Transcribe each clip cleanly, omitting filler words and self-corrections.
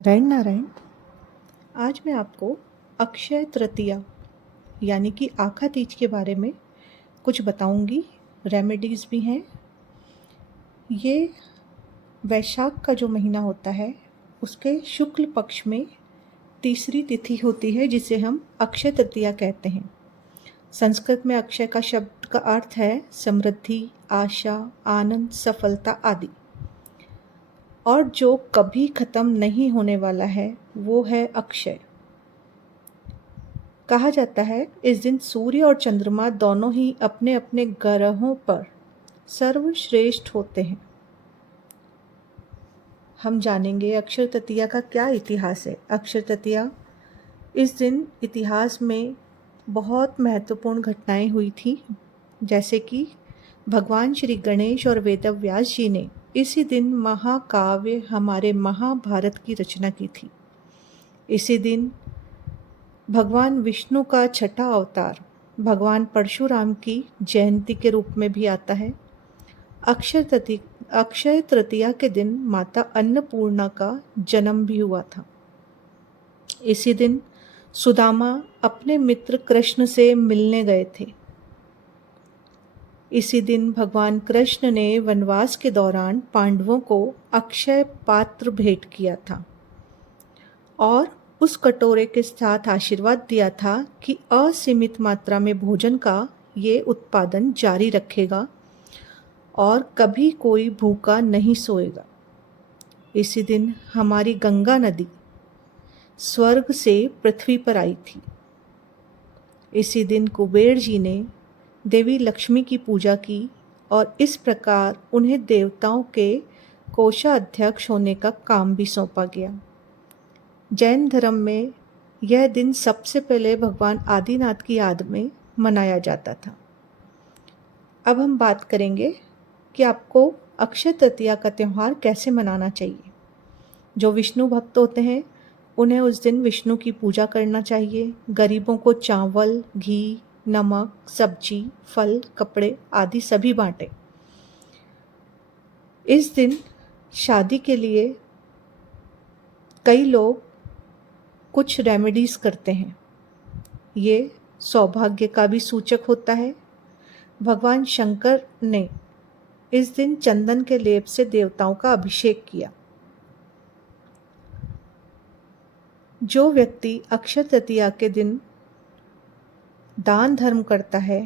नारायण नारायण। आज मैं आपको अक्षय तृतीया यानी कि आखा तीज के बारे में कुछ बताऊंगी। रेमेडीज़ भी हैं। ये वैशाख का जो महीना होता है उसके शुक्ल पक्ष में तीसरी तिथि होती है जिसे हम अक्षय तृतीया कहते हैं। संस्कृत में अक्षय का शब्द का अर्थ है समृद्धि, आशा, आनंद, सफलता आदि। और जो कभी खत्म नहीं होने वाला है वो है अक्षय। कहा जाता है इस दिन सूर्य और चंद्रमा दोनों ही अपने अपने ग्रहों पर सर्वश्रेष्ठ होते हैं। हम जानेंगे अक्षय तृतीया का क्या इतिहास है। अक्षय तृतीया इस दिन इतिहास में बहुत महत्वपूर्ण घटनाएं हुई थी, जैसे कि भगवान श्री गणेश और वेदव्यास जी ने इसी दिन महाकाव्य हमारे महाभारत की रचना की थी। इसी दिन भगवान विष्णु का छठा अवतार भगवान परशुराम की जयंती के रूप में भी आता है। अक्षय तृतीया के दिन माता अन्नपूर्णा का जन्म भी हुआ था। इसी दिन सुदामा अपने मित्र कृष्ण से मिलने गए थे। इसी दिन भगवान कृष्ण ने वनवास के दौरान पांडवों को अक्षय पात्र भेंट किया था और उस कटोरे के साथ आशीर्वाद दिया था कि असीमित मात्रा में भोजन का ये उत्पादन जारी रखेगा और कभी कोई भूखा नहीं सोएगा। इसी दिन हमारी गंगा नदी स्वर्ग से पृथ्वी पर आई थी। इसी दिन कुबेर जी ने देवी लक्ष्मी की पूजा की और इस प्रकार उन्हें देवताओं के कोषाध्यक्ष होने का काम भी सौंपा गया। जैन धर्म में यह दिन सबसे पहले भगवान आदिनाथ की याद में मनाया जाता था। अब हम बात करेंगे कि आपको अक्षय तृतीया का त्यौहार कैसे मनाना चाहिए। जो विष्णु भक्त होते हैं उन्हें उस दिन विष्णु की पूजा करना चाहिए। गरीबों को चावल, घी, नमक, सब्जी, फल, कपड़े आदि सभी बांटें। इस दिन शादी के लिए कई लोग कुछ रेमेडीज करते हैं। ये सौभाग्य का भी सूचक होता है। भगवान शंकर ने इस दिन चंदन के लेप से देवताओं का अभिषेक किया। जो व्यक्ति अक्षय तृतीया के दिन दान धर्म करता है,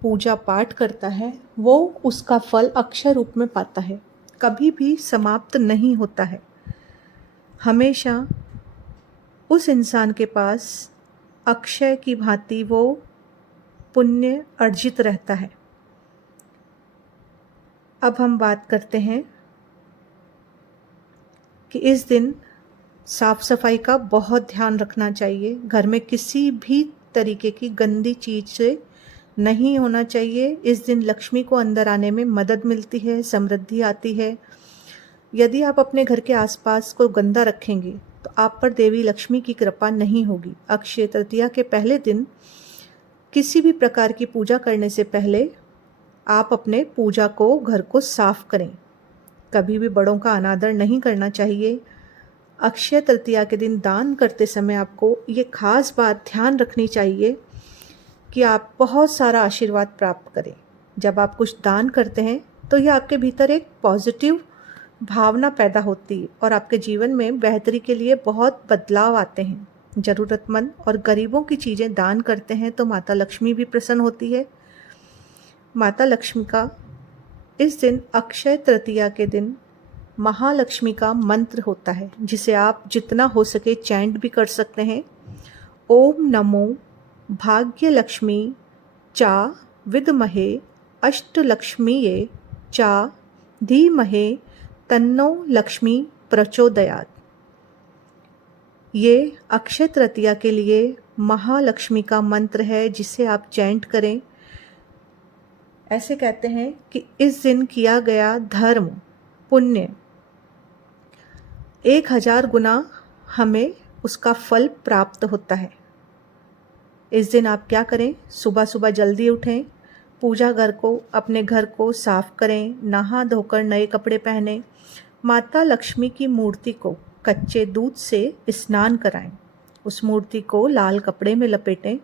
पूजा पाठ करता है, वो उसका फल अक्षय रूप में पाता है, कभी भी समाप्त नहीं होता है। हमेशा उस इंसान के पास अक्षय की भांति वो पुण्य अर्जित रहता है। अब हम बात करते हैं कि इस दिन साफ सफाई का बहुत ध्यान रखना चाहिए। घर में किसी भी तरीके की गंदी चीज से नहीं होना चाहिए। इस दिन लक्ष्मी को अंदर आने में मदद मिलती है, समृद्धि आती है। यदि आप अपने घर के आसपास को गंदा रखेंगे तो आप पर देवी लक्ष्मी की कृपा नहीं होगी। अक्षय तृतीया के पहले दिन किसी भी प्रकार की पूजा करने से पहले आप अपने पूजा को, घर को साफ करें। कभी भी बड़ों का अनादर नहीं करना चाहिए। अक्षय तृतीया के दिन दान करते समय आपको ये खास बात ध्यान रखनी चाहिए कि आप बहुत सारा आशीर्वाद प्राप्त करें। जब आप कुछ दान करते हैं तो ये आपके भीतर एक पॉजिटिव भावना पैदा होती है और आपके जीवन में बेहतरी के लिए बहुत बदलाव आते हैं। ज़रूरतमंद और गरीबों की चीज़ें दान करते हैं तो माता लक्ष्मी भी प्रसन्न होती है। माता लक्ष्मी का इस दिन अक्षय तृतीया के दिन महालक्ष्मी का मंत्र होता है, जिसे आप जितना हो सके चैंट भी कर सकते हैं। ओम नमो भाग्य लक्ष्मी चा विद्महे अष्टलक्ष्मीये चा धीमहे तन्नो लक्ष्मी प्रचोदयात्। ये अक्षय तृतीया के लिए महालक्ष्मी का मंत्र है जिसे आप चैंट करें। ऐसे कहते हैं कि इस दिन किया गया धर्म पुण्य 1000 गुना हमें उसका फल प्राप्त होता है। इस दिन आप क्या करें, सुबह सुबह जल्दी उठें, पूजा घर को, अपने घर को साफ करें, नहा धोकर नए कपड़े पहनें, माता लक्ष्मी की मूर्ति को कच्चे दूध से स्नान कराएं। उस मूर्ति को लाल कपड़े में लपेटें,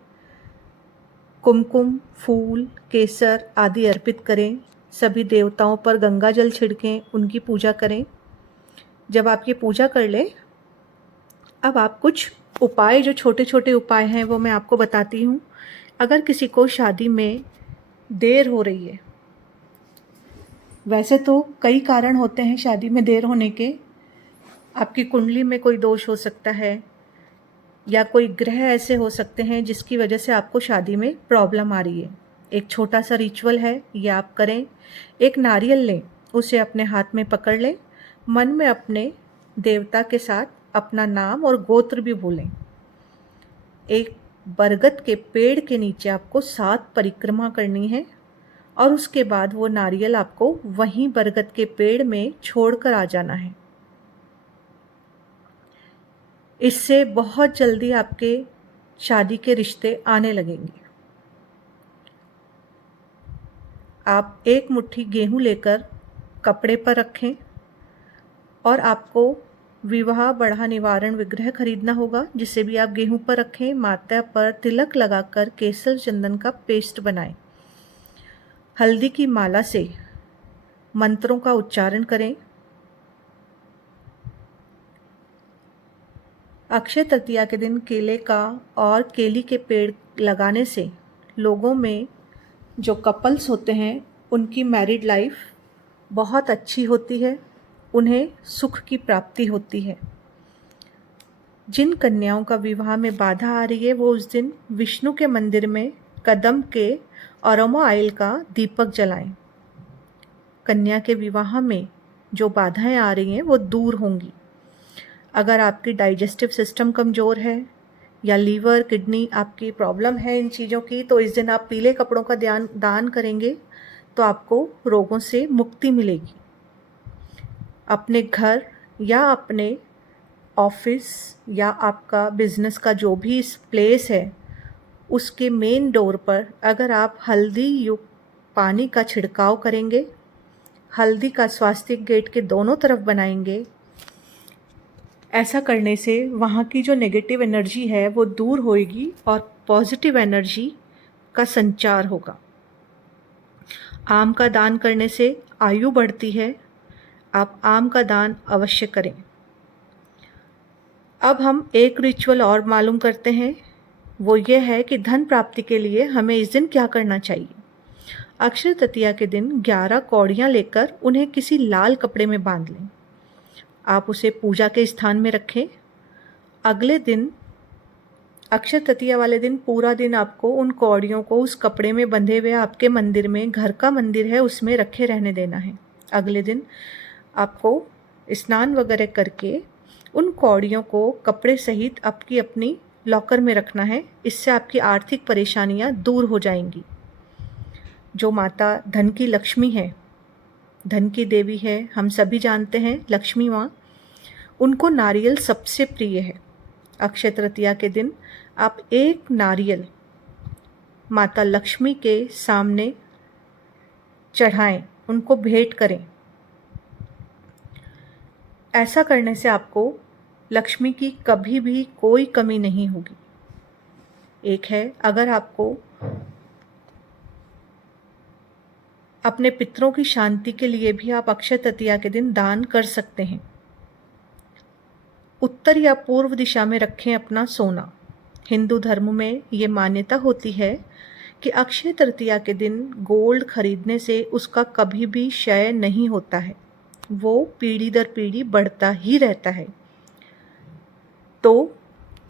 कुमकुम, फूल, केसर आदि अर्पित करें। सभी देवताओं पर गंगा जल छिड़कें, उनकी पूजा करें। जब आप ये पूजा कर लें, अब आप कुछ उपाय, जो छोटे छोटे उपाय हैं वो मैं आपको बताती हूँ। अगर किसी को शादी में देर हो रही है, वैसे तो कई कारण होते हैं शादी में देर होने के। आपकी कुंडली में कोई दोष हो सकता है, या कोई ग्रह ऐसे हो सकते हैं जिसकी वजह से आपको शादी में प्रॉब्लम आ रही है। एक छोटा सा रिचुअल है, ये आप करें। एक नारियल लें, उसे अपने हाथ में पकड़ लें, मन में अपने देवता के साथ अपना नाम और गोत्र भी बोलें। एक बरगद के पेड़ के नीचे आपको 7 परिक्रमा करनी है, और उसके बाद वो नारियल आपको वहीं बरगद के पेड़ में छोड़कर आ जाना है। इससे बहुत जल्दी आपके शादी के रिश्ते आने लगेंगे। आप एक मुट्ठी गेहूं लेकर कपड़े पर रखें, और आपको विवाह बढ़ा निवारण विग्रह खरीदना होगा, जिसे भी आप गेहूं पर रखें। माथा पर तिलक लगाकर केसर चंदन का पेस्ट बनाएं। हल्दी की माला से मंत्रों का उच्चारण करें। अक्षय तृतीया के दिन केले का और केली के पेड़ लगाने से लोगों में, जो कपल्स होते हैं, उनकी मैरिड लाइफ बहुत अच्छी होती है, उन्हें सुख की प्राप्ति होती है। जिन कन्याओं का विवाह में बाधा आ रही है, वो उस दिन विष्णु के मंदिर में कदम के अरोमा ऑयल का दीपक जलाएं। कन्या के विवाह में जो बाधाएं आ रही हैं वो दूर होंगी। अगर आपकी डाइजेस्टिव सिस्टम कमज़ोर है, या लीवर, किडनी आपकी प्रॉब्लम है इन चीज़ों की, तो इस दिन आप पीले कपड़ों का दान करेंगे तो आपको रोगों से मुक्ति मिलेगी। अपने घर या अपने ऑफिस या आपका बिजनेस का जो भी प्लेस है, उसके मेन डोर पर अगर आप हल्दी युक्त पानी का छिड़काव करेंगे, हल्दी का स्वास्तिक गेट के दोनों तरफ बनाएंगे, ऐसा करने से वहाँ की जो नेगेटिव एनर्जी है वो दूर होएगी और पॉजिटिव एनर्जी का संचार होगा। आम का दान करने से आयु बढ़ती है। आप आम का दान अवश्य करें। अब हम एक रिचुअल और मालूम करते हैं, वो ये है कि धन प्राप्ति के लिए हमें इस दिन क्या करना चाहिए। अक्षय तृतीया के दिन 11 कौड़ियाँ लेकर उन्हें किसी लाल कपड़े में बांध लें। आप उसे पूजा के स्थान में रखें। अगले दिन, अक्षय तृतीया वाले दिन, पूरा दिन आपको उन कौड़ियों को उस कपड़े में बंधे हुए आपके मंदिर में, घर का मंदिर है उसमें रखे रहने देना है। अगले दिन आपको स्नान वगैरह करके उन कौड़ियों को कपड़े सहित आपकी अपनी लॉकर में रखना है। इससे आपकी आर्थिक परेशानियां दूर हो जाएंगी। जो माता धन की लक्ष्मी है, धन की देवी है, हम सभी जानते हैं, लक्ष्मी माँ, उनको नारियल सबसे प्रिय है। अक्षय तृतीया के दिन आप एक नारियल माता लक्ष्मी के सामने चढ़ाएं, उनको भेंट करें। ऐसा करने से आपको लक्ष्मी की कभी भी कोई कमी नहीं होगी। एक है, अगर आपको अपने पितरों की शांति के लिए भी आप अक्षय तृतीया के दिन दान कर सकते हैं। उत्तर या पूर्व दिशा में रखें अपना सोना। हिंदू धर्म में ये मान्यता होती है कि अक्षय तृतीया के दिन गोल्ड खरीदने से उसका कभी भी क्षय नहीं होता है, वो पीढ़ी दर पीढ़ी बढ़ता ही रहता है। तो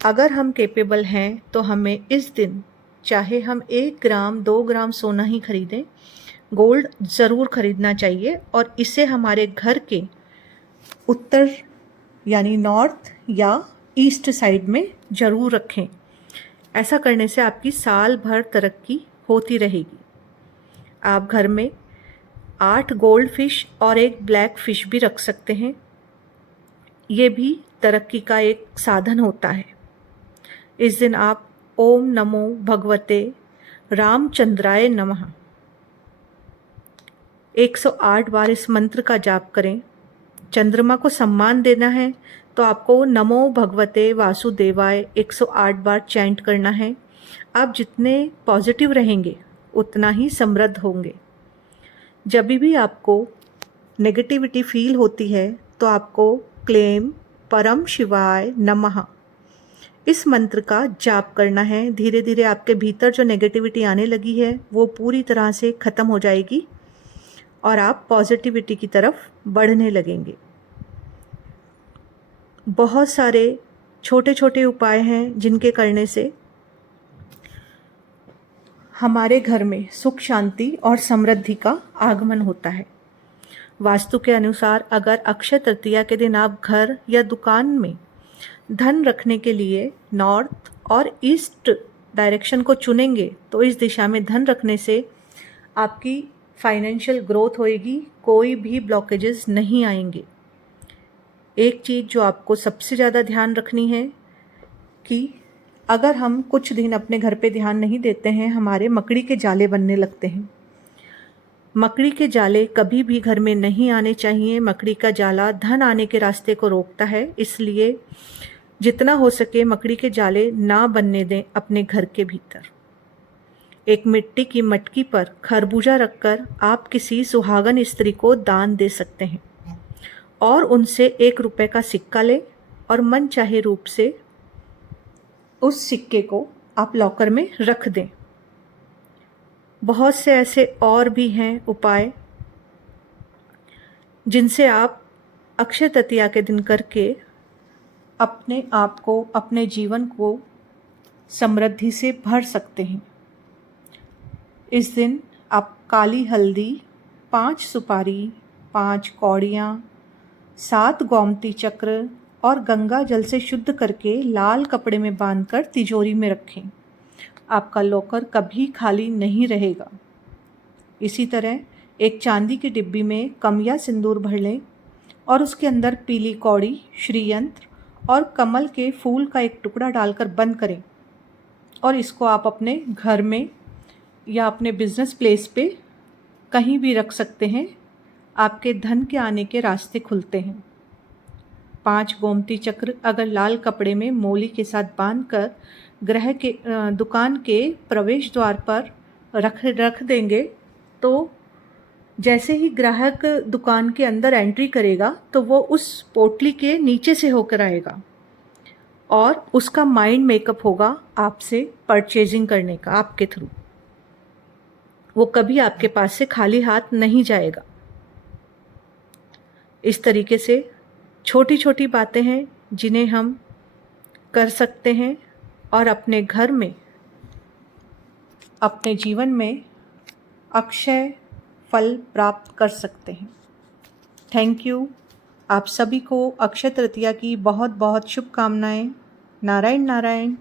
अगर हम कैपेबल हैं तो हमें इस दिन, चाहे हम 1 ग्राम 2 ग्राम सोना ही खरीदें, गोल्ड ज़रूर खरीदना चाहिए, और इसे हमारे घर के उत्तर यानी नॉर्थ या ईस्ट साइड में ज़रूर रखें। ऐसा करने से आपकी साल भर तरक्की होती रहेगी। आप घर में 8 गोल्ड फिश और 1 ब्लैक फिश भी रख सकते हैं। ये भी तरक्की का एक साधन होता है। इस दिन आप ओम नमो भगवते रामचंद्राय नमः 108 बार इस मंत्र का जाप करें। चंद्रमा को सम्मान देना है तो आपको नमो भगवते वासुदेवाय 108 बार चैंट करना है। आप जितने पॉजिटिव रहेंगे उतना ही समृद्ध होंगे। जब भी आपको नेगेटिविटी फील होती है तो आपको क्लेम परम शिवाय नमः इस मंत्र का जाप करना है। धीरे धीरे आपके भीतर जो नेगेटिविटी आने लगी है वो पूरी तरह से ख़त्म हो जाएगी और आप पॉजिटिविटी की तरफ बढ़ने लगेंगे। बहुत सारे छोटे छोटे उपाय हैं जिनके करने से हमारे घर में सुख शांति और समृद्धि का आगमन होता है। वास्तु के अनुसार अगर अक्षय तृतीया के दिन आप घर या दुकान में धन रखने के लिए नॉर्थ और ईस्ट डायरेक्शन को चुनेंगे तो इस दिशा में धन रखने से आपकी फाइनेंशियल ग्रोथ होएगी, कोई भी ब्लॉकेजेस नहीं आएंगे। एक चीज़ जो आपको सबसे ज़्यादा ध्यान रखनी है कि अगर हम कुछ दिन अपने घर पे ध्यान नहीं देते हैं, हमारे मकड़ी के जाले बनने लगते हैं। मकड़ी के जाले कभी भी घर में नहीं आने चाहिए। मकड़ी का जाला धन आने के रास्ते को रोकता है, इसलिए जितना हो सके मकड़ी के जाले ना बनने दें अपने घर के भीतर। एक मिट्टी की मटकी पर खरबूजा रखकर आप किसी सुहागन स्त्री को दान दे सकते हैं और उनसे 1 रुपए का सिक्का लें और मन चाहे रूप से उस सिक्के को आप लॉकर में रख दें। बहुत से ऐसे और भी हैं उपाय जिनसे आप अक्षय तृतीया के दिन करके अपने आप को, अपने जीवन को समृद्धि से भर सकते हैं। इस दिन आप काली हल्दी, 5 सुपारी, 5 कौड़ियाँ, 7 गोमती चक्र और गंगा जल से शुद्ध करके लाल कपड़े में बांधकर तिजोरी में रखें। आपका लॉकर कभी खाली नहीं रहेगा। इसी तरह एक चांदी की डिब्बी में कमिया सिंदूर भर लें और उसके अंदर पीली कौड़ी, श्रीयंत्र और कमल के फूल का एक टुकड़ा डालकर बंद करें और इसको आप अपने घर में या अपने बिजनेस प्लेस पे कहीं भी रख सकते हैं। आपके धन के आने के रास्ते खुलते हैं। 5 गोमती चक्र अगर लाल कपड़े में मोली के साथ बांधकर ग्रह के दुकान के प्रवेश द्वार पर रख देंगे तो जैसे ही ग्राहक दुकान के अंदर एंट्री करेगा तो वो उस पोटली के नीचे से होकर आएगा और उसका माइंड मेकअप होगा आपसे परचेजिंग करने का आपके थ्रू। वो कभी आपके पास से खाली हाथ नहीं जाएगा। इस तरीके से छोटी छोटी बातें हैं जिन्हें हम कर सकते हैं और अपने घर में, अपने जीवन में अक्षय फल प्राप्त कर सकते हैं। Thank you. आप सभी को अक्षय तृतीया की बहुत बहुत शुभकामनाएं। नारायण नारायण।